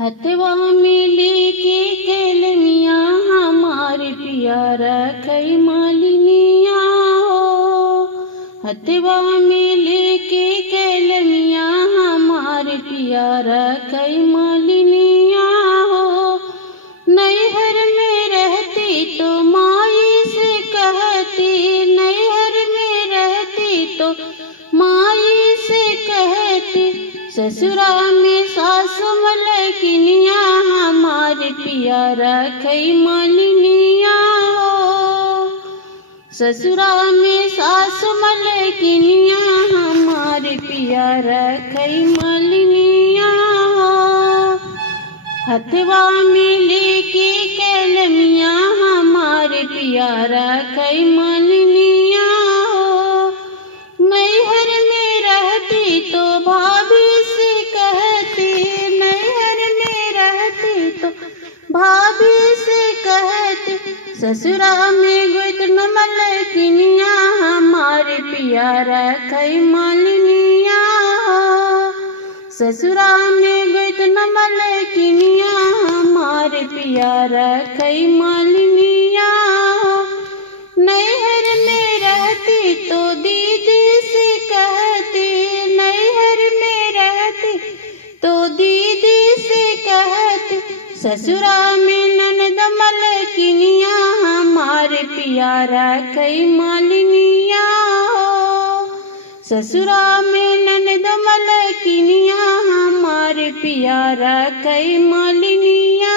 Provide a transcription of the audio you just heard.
हथवा में लेके कलमिया हमार पिया रखई मालिनिया हो। हथवा में लेके कलमिया हमार पिया रखई मालिनिया हो। नैहर में रहती तो माई से कहती, नैहर में रहती तो माई से कहती, ससुरा में सासु मलकिनिया हमार पिया रखई मालिनिया हो। ससुरा में सासु मलकिनिया हमार पिया रखई मालिनिया हो। हथवा में लेके कलमिया हमार पिया रखई मालिनिया हो। नैहर में रहती तो भाभी से कहती, नैहर में रहती तो भाभी से कहती, ससुरा में गुतन मलकिनिया हमार पिया रखई मालिनिया हो। ससुरा में गुतन मलकिनिया हमार पिया रखई मालिनिया हो। नैहर में रहती तो दीदी से कहती, नैहर में रहती तो दीदी से कहती, ससुरा में ननद मलकिनिया हमार पिया रखई मालिनिया हो। ससुरा में ननद मलकिनिया हमार पिया रखई मालिनिया